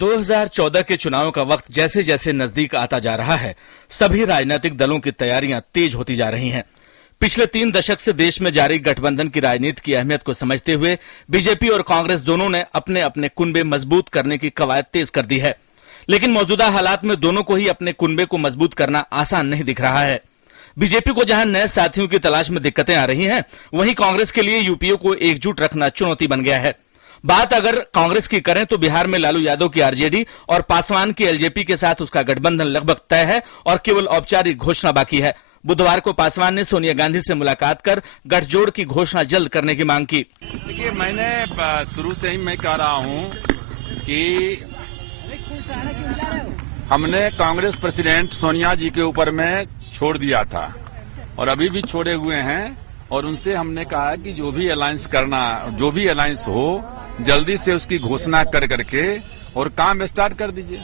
2014 के चुनाव का वक्त जैसे जैसे नजदीक आता जा रहा है, सभी राजनीतिक दलों की तैयारियां तेज होती जा रही हैं। पिछले 3 दशक से देश में जारी गठबंधन की राजनीति की अहमियत को समझते हुए बीजेपी और कांग्रेस दोनों ने अपने अपने कुनबे मजबूत करने की कवायद तेज कर दी है। लेकिन मौजूदा हालात में दोनों को ही अपने कुनबे को मजबूत करना आसान नहीं दिख रहा है। बीजेपी को जहां नए साथियों की तलाश में दिक्कतें आ रही हैं, वहीं कांग्रेस के लिए यूपीए को एकजुट रखना चुनौती बन गया है। बात अगर कांग्रेस की करें तो बिहार में लालू यादव की आरजेडी और पासवान की एलजेपी के साथ उसका गठबंधन लगभग तय है और केवल औपचारिक घोषणा बाकी है। बुधवार को पासवान ने सोनिया गांधी से मुलाकात कर गठजोड़ की घोषणा जल्द करने की मांग की। देखिए, मैंने शुरू से ही मैं कह रहा हूं कि हमने कांग्रेस प्रेसिडेंट सोनिया जी के ऊपर में छोड़ दिया था और अभी भी छोड़े हुए हैं और उनसे हमने कहा कि जो भी अलायंस हो जल्दी से उसकी घोषणा कर करके और काम स्टार्ट कर दीजिए।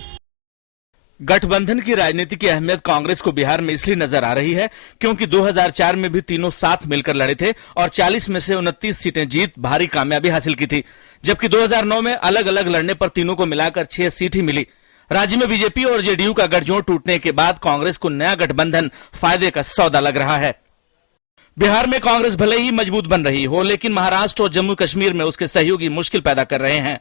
गठबंधन की राजनीति की अहमियत कांग्रेस को बिहार में इसलिए नजर आ रही है क्योंकि 2004 में भी तीनों साथ मिलकर लड़े थे और 40 में से 29 सीटें जीत भारी कामयाबी हासिल की थी, जबकि 2009 में अलग अलग लड़ने पर तीनों को मिलाकर 6 सीट ही मिली। राज्य में बीजेपी और जेडीयू का गठजोड़ टूटने के बाद कांग्रेस को नया गठबंधन फायदे का सौदा लग रहा है। बिहार में कांग्रेस भले ही मजबूत बन रही हो, लेकिन महाराष्ट्र और जम्मू कश्मीर में उसके सहयोगी मुश्किल पैदा कर रहे हैं।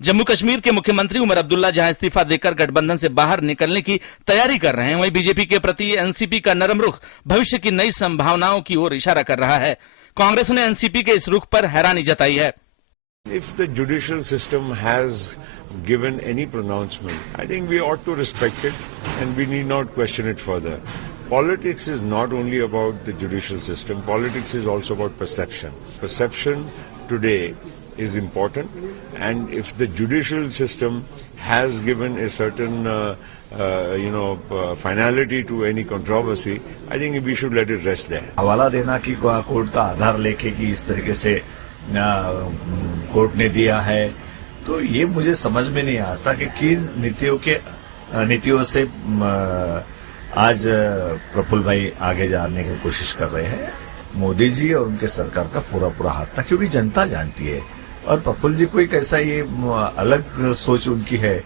जम्मू कश्मीर के मुख्यमंत्री उमर अब्दुल्ला जहां इस्तीफा देकर गठबंधन से बाहर निकलने की तैयारी कर रहे हैं, वहीं बीजेपी के प्रति एनसीपी का नरम रुख भविष्य की नई संभावनाओं की ओर इशारा कर रहा है। कांग्रेस ने एनसीपी के इस रुख पर हैरानी जताई है। If the judicial system has given any pronouncement, I think we ought to respect it and we need not question it further. Politics is not only about the judicial system, politics is also about perception. Perception today is important, and if the judicial system has given a certain finality to any controversy, I think we should let it rest there. हवाला देना कि court का आधार लेके कि इस तरीके से court ने दिया है, तो ये मुझे समझ में नहीं आता कि किन नीतियों से आज प्रफुल्ल भाई आगे जाने की कोशिश कर रहे हैं। मोदी जी और उनके सरकार का पूरा हाथ था, क्योंकि जनता जानती है और प्रफुल्ल जी को एक ऐसा ये अलग सोच उनकी है,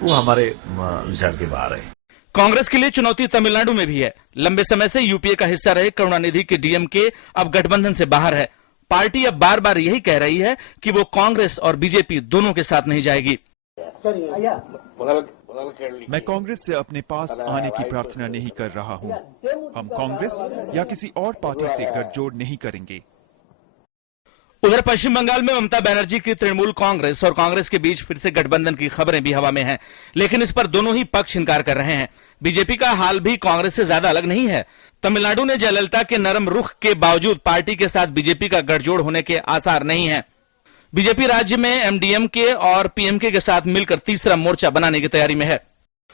वो हमारे विचार के बाहर है। कांग्रेस के लिए चुनौती तमिलनाडु में भी है। लंबे समय से यूपीए का हिस्सा रहे करुणानिधि की डीएमके अब गठबंधन से बाहर है। पार्टी अब बार बार यही कह रही है कि वो कांग्रेस और बीजेपी दोनों के साथ नहीं जाएगी। मैं कांग्रेस से अपने पास आने की प्रार्थना नहीं कर रहा हूं। हम कांग्रेस या किसी और पार्टी से गठजोड़ नहीं करेंगे। उधर पश्चिम बंगाल में ममता बनर्जी की तृणमूल कांग्रेस और कांग्रेस के बीच फिर से गठबंधन की खबरें भी हवा में हैं, लेकिन इस पर दोनों ही पक्ष इनकार कर रहे हैं। बीजेपी का हाल भी कांग्रेस से ज्यादा अलग नहीं है। तमिलनाडु ने जयललिता के नरम रुख के बावजूद पार्टी के साथ बीजेपी का गठजोड़ होने के आसार नहीं है। बीजेपी राज्य में एमडीएमके और पीएमके के साथ मिलकर तीसरा मोर्चा बनाने की तैयारी में है।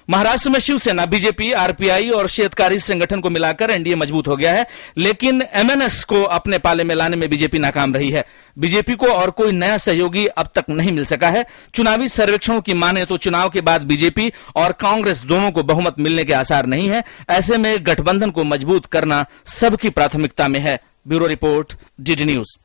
महाराष्ट्र में शिवसेना, बीजेपी, आरपीआई और शेतकारी संगठन को मिलाकर एनडीए मजबूत हो गया है, लेकिन एमएनएस को अपने पाले में लाने में बीजेपी नाकाम रही है। बीजेपी को और कोई नया सहयोगी अब तक नहीं मिल सका है। चुनावी सर्वेक्षणों की माने तो चुनाव के बाद बीजेपी और कांग्रेस दोनों को बहुमत मिलने के आसार नहीं है। ऐसे में गठबंधन को मजबूत करना सबकी प्राथमिकता में है। Bureau report, DD news.